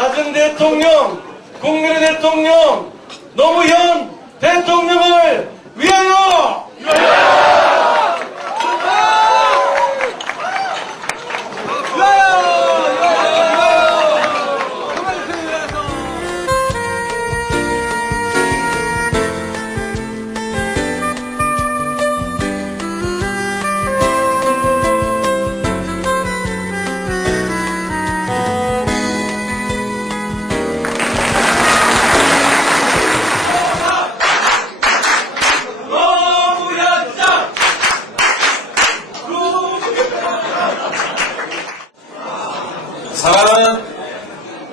다른 대통령, 국민의 대통령, 노무현 대통령을 위하여!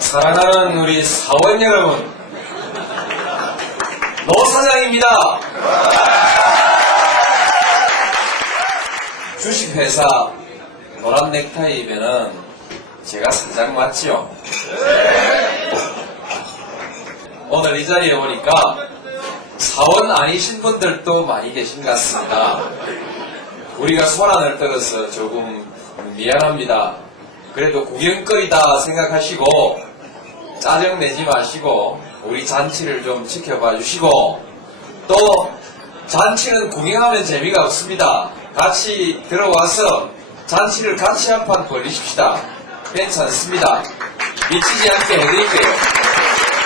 사랑하는 우리 사원 여러분, 노 사장입니다. 주식회사 노란 넥타이면은 제가 사장 맞지요? 오늘 이 자리에 오니까 사원 아니신 분들도 많이 계신 것 같습니다. 우리가 소란을 떨어서 조금 미안합니다. 그래도 구경거리다 생각하시고 짜증내지 마시고 우리 잔치를 좀 지켜봐 주시고, 또 잔치는 구경하면 재미가 없습니다. 같이 들어와서 잔치를 같이 한판 벌리십시다. 괜찮습니다. 미치지 않게 해드릴게요.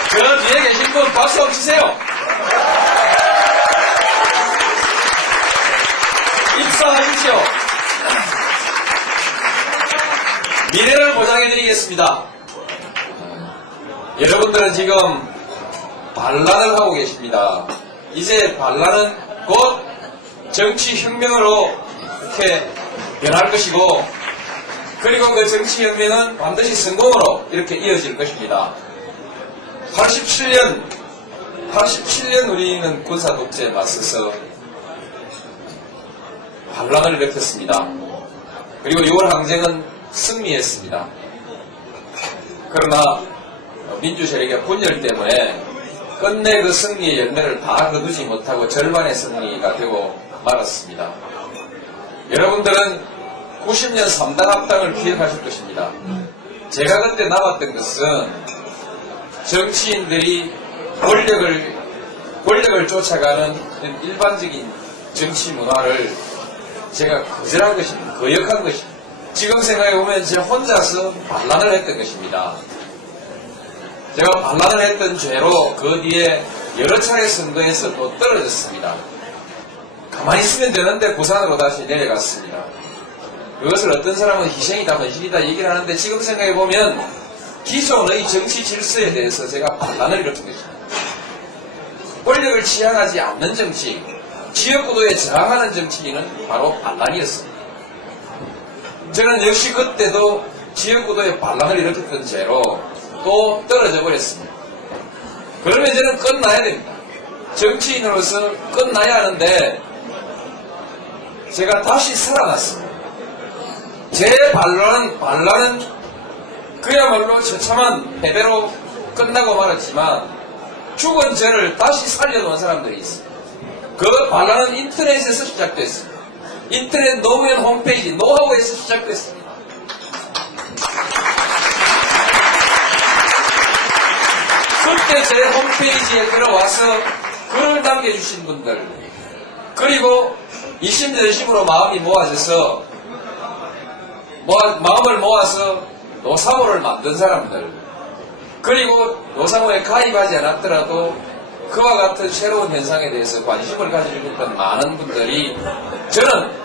저 뒤에 계신 분 박수 한번 치세요. 입사하십시오. 미래를 보장해드리겠습니다. 여러분들은 지금 반란을 하고 계십니다. 이제 반란은 곧 정치혁명으로 이렇게 변할 것이고, 그리고 그 정치혁명은 반드시 성공으로 이렇게 이어질 것입니다. 87년 우리는 군사독재에 맞서서 반란을 일으켰습니다. 그리고 6월 항쟁은 승리했습니다. 그러나 민주 세력의 분열 때문에 끝내 그 승리의 열매를 다 거두지 못하고 절반의 승리가 되고 말았습니다. 여러분들은 90년 3당 합당을 기억하실 것입니다. 제가 그때 남았던 것은 정치인들이 권력을 쫓아가는 일반적인 정치 문화를 제가 거절한 것입니다. 거역한 것입니다. 지금 생각해보면 제가 혼자서 반란을 했던 것입니다. 제가 반란을 했던 죄로 그 뒤에 여러 차례 선거에서 또 떨어졌습니다. 가만히 있으면 되는데 부산으로 다시 내려갔습니다. 그것을 어떤 사람은 희생이다 헌신이다 얘기를 하는데, 지금 생각해보면 기존의 정치 질서에 대해서 제가 반란을 일으킨 것입니다. 권력을 지향하지 않는 정치, 지역구도에 저항하는 정치인은 바로 반란이었습니다. 저는 역시 그때도 지역구도에 반란을 일으켰던 죄로 또 떨어져 버렸습니다. 그러면 저는 끝나야 됩니다. 정치인으로서 끝나야 하는데 제가 다시 살아났습니다. 제 반란은 그야말로 처참한 패배로 끝나고 말았지만 죽은 저를 다시 살려놓은 사람들이 있습니다. 그 반란은 인터넷에서 시작됐습니다. 인터넷 노무현 홈페이지 노하우에서 시작됐습니다. 그때 제 홈페이지에 들어와서 글을 남겨주신 분들, 그리고 이심전심으로 마음이 모아져서 마음을 모아서 노사모를 만든 사람들, 그리고 노사모에 가입하지 않았더라도 그와 같은 새로운 현상에 대해서 관심을 가지고 있던 많은 분들이 저는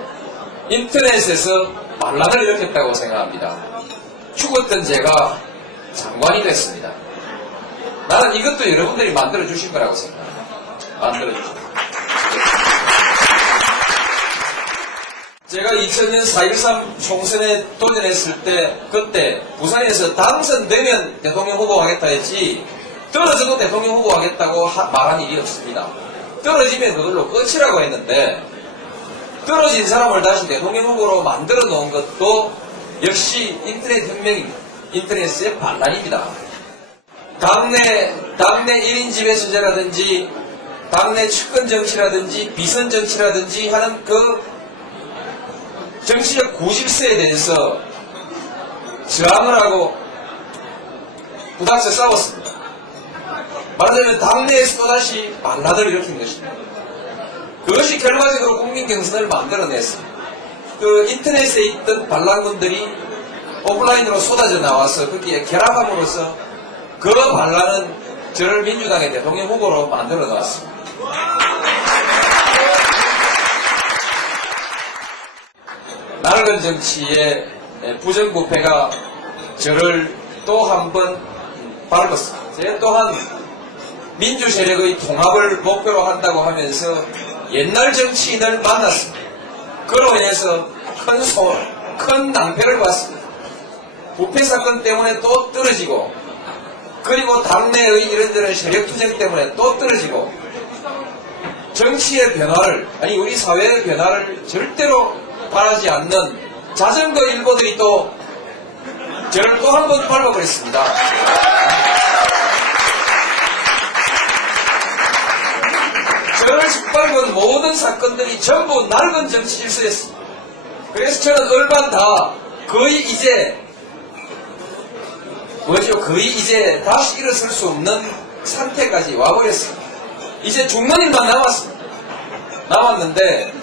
인터넷에서 반란을 일으켰다고 생각합니다. 죽었던 제가 장관이 됐습니다. 나는 이것도 여러분들이 만들어주신 거라고 생각합니다. 만들어주신 거. 제가 2000년 4.13 총선에 도전했을 때, 그때 부산에서 당선되면 대통령 후보 하겠다 했지, 떨어져도 대통령 후보 하겠다고 말한 일이 없습니다. 떨어지면 그걸로 끝이라고 했는데, 떨어진 사람을 다시 대통령 후보로 만들어 놓은 것도 역시 인터넷 혁명입니다. 인터넷의 반란입니다. 당내 1인 지배체제라든지 당내 측근 정치라든지 비선 정치라든지 하는 그 정치적 구질서에 대해서 저항을 하고 부닥쳐 싸웠습니다. 말하자면 당내에서 또다시 반란을 일으킨 것입니다. 그것이 결과적으로 국민 경선을 만들어냈습니다. 그 인터넷에 있던 반란군들이 오프라인으로 쏟아져 나와서 거기에 결합함으로써 그 반란은 저를 민주당의 대통령 후보로 만들어 놨습니다. 낡은 정치의 부정부패가 저를 또 한 번 밟았습니다. 제 또한 민주 세력의 통합을 목표로 한다고 하면서 옛날 정치인을 만났습니다. 그로 인해서 큰 낭패를 봤습니다. 부패 사건 때문에 또 떨어지고, 그리고 당내의 이런저런 세력 투쟁 때문에 또 떨어지고, 정치의 변화를, 아니 우리 사회의 변화를 절대로 바라지 않는 자전거 일보들이 또 저를 또 한 번 밟아버렸습니다. 저를 짓밟은 모든 사건들이 전부 낡은 정치 질서였습니다. 그래서 저는 얼반 다 거의 이제 다시 일어설 수 없는 상태까지 와버렸습니다. 이제 죽는 일만 남았는데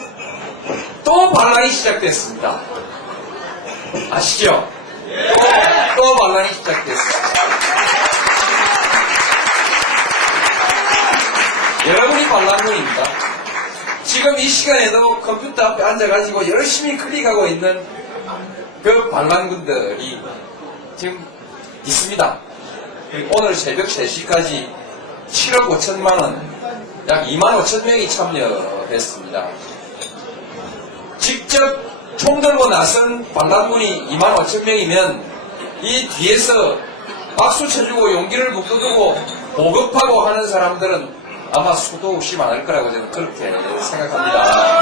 또 반란이 시작됐습니다. 아시죠? 또 반란이 시작됐습니다. 여러분이 반란군입니다. 지금 이 시간에도 컴퓨터 앞에 앉아가지고 열심히 클릭하고 있는 그 반란군들이 지금 있습니다. 오늘 새벽 3시까지 7억 5천만 원, 약 2만 5천 명이 참여했습니다. 직접 총 들고 나선 반란군이 2만 5천 명이면 이 뒤에서 박수 쳐주고 용기를 북돋우고 보급하고 하는 사람들은 아마 수도 없이 많을 거라고 저는 그렇게 생각합니다.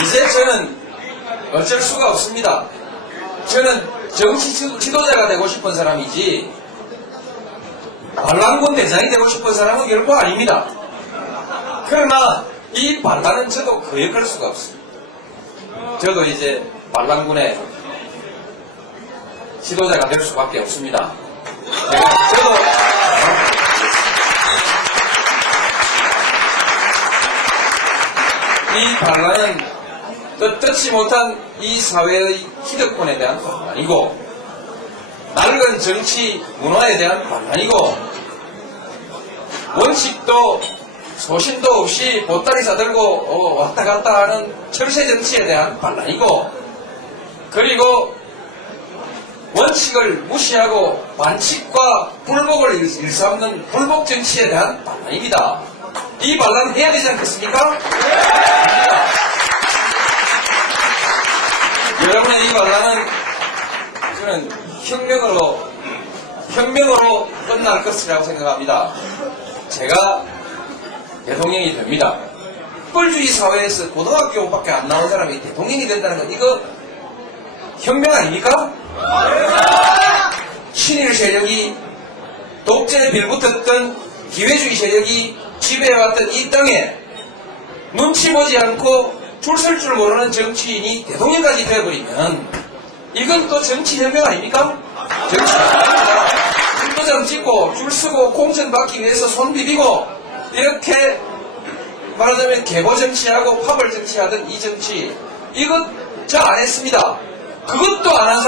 이제 저는 어쩔 수가 없습니다. 저는 정치 지도자가 되고 싶은 사람이지 반란군 대장이 되고 싶은 사람은 결코 아닙니다. 그러나 이 반란은 저도 거역할 수가 없습니다. 저도 이제 반란군의 지도자가 될 수밖에 없습니다. 저도 이 반란은 떳떳지 못한 이 사회의 기득권에 대한 반란이고, 낡은 정치 문화에 대한 반란이고, 원칙도 소신도 없이 보따리 사들고 왔다 갔다 하는 철새 정치에 대한 반란이고, 그리고 원칙을 무시하고 반칙과 불복을 일삼는 불복 정치에 대한 반란입니다. 이 반란 해야 되지 않겠습니까? 여러분의 이 반란은 저는 혁명으로 끝날 것이라고 생각합니다. 제가 대통령이 됩니다. 뻘주의 사회에서 고등학교밖에 안 나온 사람이 대통령이 된다는 건 이거 혁명 아닙니까? 친일 세력이 독재에 빌붙었던 기회주의 세력이 지배해왔던 이 땅에 눈치 보지 않고 줄 설 줄 모르는 정치인이 대통령까지 되어버리면 이건 또 정치혁명 아닙니까? 정치혁명입니다. 도장 찍고 줄 서고 공천 받기 위해서 손 비비고 이렇게 말하자면 개보 정치하고 파벌 정치하던 이 정치, 이것 저 안 했습니다. 그것도 안 한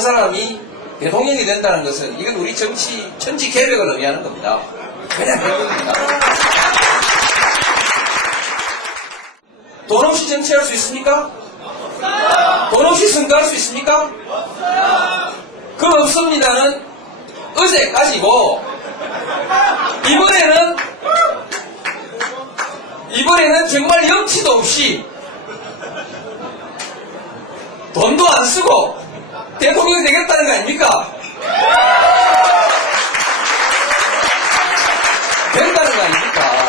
사람이 대통령이 된다는 것은 이건 우리 정치 개벽을 의미하는 겁니다. 그냥 그런 겁니다. 돈 없이 정치할 수 있습니까? 돈 없이 선거할 수 있습니까? 그 없습니다는 어제까지고, 이번에는 정말 염치도 없이 돈도 안 쓰고 대통령이 되겠다는 거 아닙니까? 된다는 거 아닙니까?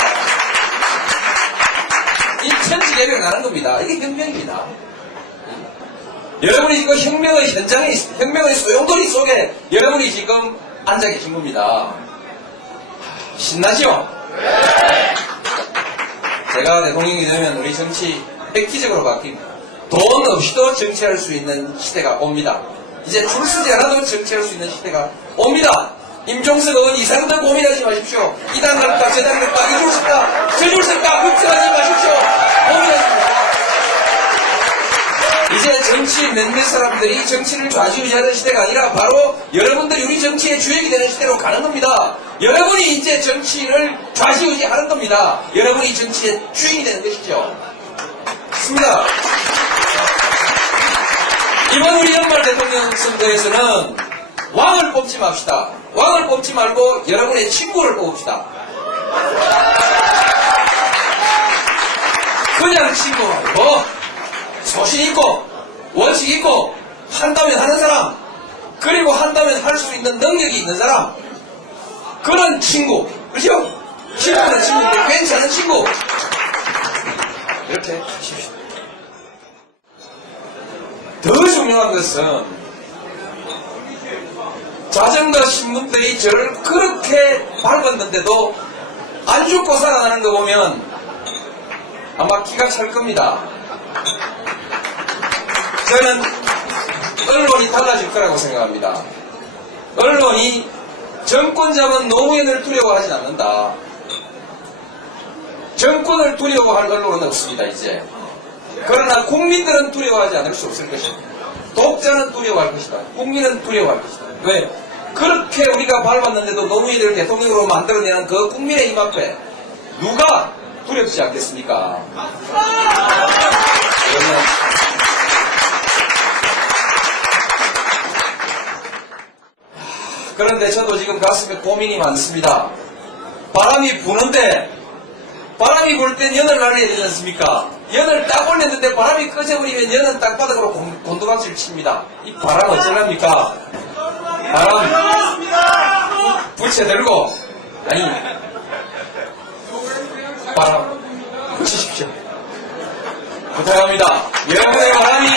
이 천지개벽 나는 겁니다. 이게 혁명입니다. 여러분이 지금 혁명의 현장에, 혁명의 소용돌이 속에 여러분이 지금 앉아 계신 겁니다. 신나죠? 제가 대통령이 되면 우리 정치 획기적으로 바뀝니다. 돈 없이도 정치할 수 있는 시대가 옵니다. 이제 줄 서지 않아도 정치할 수 있는 시대가 옵니다. 임종석 의원 이상 더 고민하지 마십시오. 이당 갈까 저당 갈까 이 줄 쓸까 저 줄 쓸까 걱정하지 마십시오. 고민하지 마십시오. 이제 정치 몇몇 사람들이 정치를 좌지우지하는 시대가 아니라 바로 여러분들이 우리 정치의 주역이 되는 시대로 가는 겁니다. 여러분이 이제 정치를 좌지우지하는 겁니다. 여러분이 정치의 주인이 되는 것이죠. 좋습니다. 이번 우리 연말 대통령 선거에서는 왕을 뽑지 맙시다. 왕을 뽑지 말고 여러분의 친구를 뽑읍시다. 그냥 친구 말고 소신 있고 원칙 있고 한다면 하는 사람, 그리고 한다면 할 수 있는 능력이 있는 사람, 그런 친구, 그렇죠? 친구는 친구인데 괜찮은 친구, 이렇게 하십시오. 더 중요한 것은 자전거 신문들이 저를 그렇게 밟았는데도 안 죽고 살아나는 거 보면 아마 기가 찰 겁니다. 저는 언론이 달라질 거라고 생각합니다. 언론이 정권 잡은 노무현을 두려워하진 않는다. 정권을 두려워할 언론은 없습니다, 이제. 그러나 국민들은 두려워하지 않을 수 없을 것입니다. 독자는 두려워할 것이다. 국민은 두려워할 것이다. 왜? 그렇게 우리가 밟았는데도 노무현을 대통령으로 만들어내는 그 국민의 힘 앞에 누가 두렵지 않겠습니까? 그런데 저도 지금 가슴에 고민이 많습니다. 바람이 부는데 바람이 불 땐 연을 날려야 되지 않습니까? 연을 딱 올렸는데 바람이 꺼져버리면 연은 땅바닥으로 곤두박질 칩니다. 이 바람 어쩌랍니까? 바람 붙여들고 아니 바람 붙이십시오. 부탁합니다. 여러분의 바람이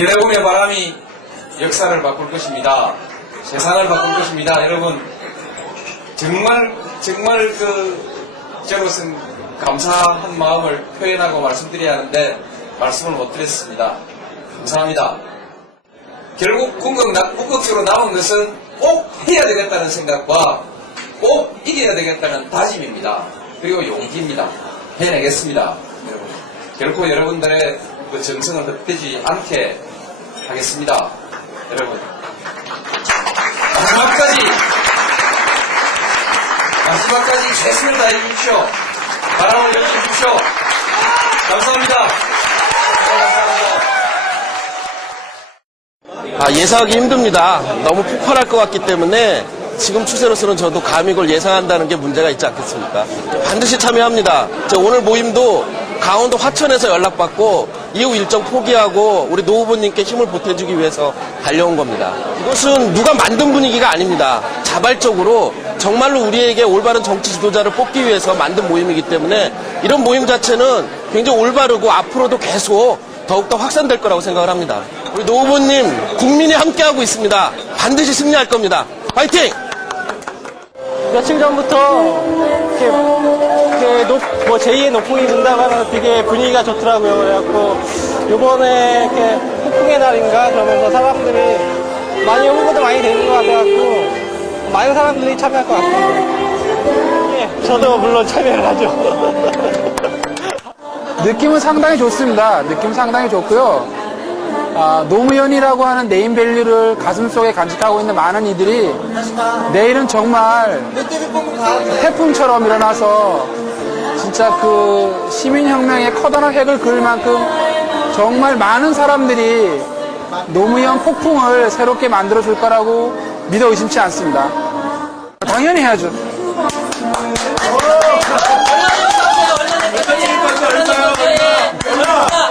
여러분의 바람이 역사를 바꿀 것입니다. 세상을 바꿀 것입니다. 여러분 정말 저로서는 감사한 마음을 표현하고 말씀드려야 하는데 말씀을 못 드렸습니다. 감사합니다. 결국 궁극적으로 남은 것은 꼭 해야 되겠다는 생각과 꼭 이겨야 되겠다는 다짐입니다. 그리고 용기입니다. 해내겠습니다. 여러분. 결코 여러분들의 그 정성을 헛되지 않게 하겠습니다. 여러분 마지막까지 최선을 다해 주십시오. 바람을 여주십시오. 감사합니다. 예상하기 힘듭니다. 너무 폭발할 것 같기 때문에 지금 추세로서는 저도 감히 그걸 예상한다는 게 문제가 있지 않겠습니까? 반드시 참여합니다. 오늘 모임도 강원도 화천에서 연락받고 이후 일정 포기하고 우리 노 후보님께 힘을 보태주기 위해서 달려온 겁니다. 이것은 누가 만든 분위기가 아닙니다. 자발적으로 정말로 우리에게 올바른 정치 지도자를 뽑기 위해서 만든 모임이기 때문에 이런 모임 자체는 굉장히 올바르고 앞으로도 계속 더욱더 확산될 거라고 생각을 합니다. 우리 노 후보님 국민이 함께하고 있습니다. 반드시 승리할 겁니다. 화이팅! 며칠 전부터 제2의 노풍이 분다가 되게 분위기가 좋더라고요. 그래갖고 요번에 이렇게 폭풍의 날인가 그러면서 사람들이 많이 홍보도 많이 되는 것 같아갖고 많은 사람들이 참여할 것 같습니다. 예, 저도 물론 참여를 하죠. 느낌은 상당히 좋습니다. 느낌 상당히 좋고요. 노무현이라고 하는 네임밸류를 가슴속에 간직하고 있는 많은 이들이 내일은 정말 태풍처럼 일어나서 진짜 그 시민혁명의 커다란 획을 그을 만큼 정말 많은 사람들이 노무현 폭풍을 새롭게 만들어줄 거라고 믿어 의심치 않습니다. 당연히 해야죠. 얼마나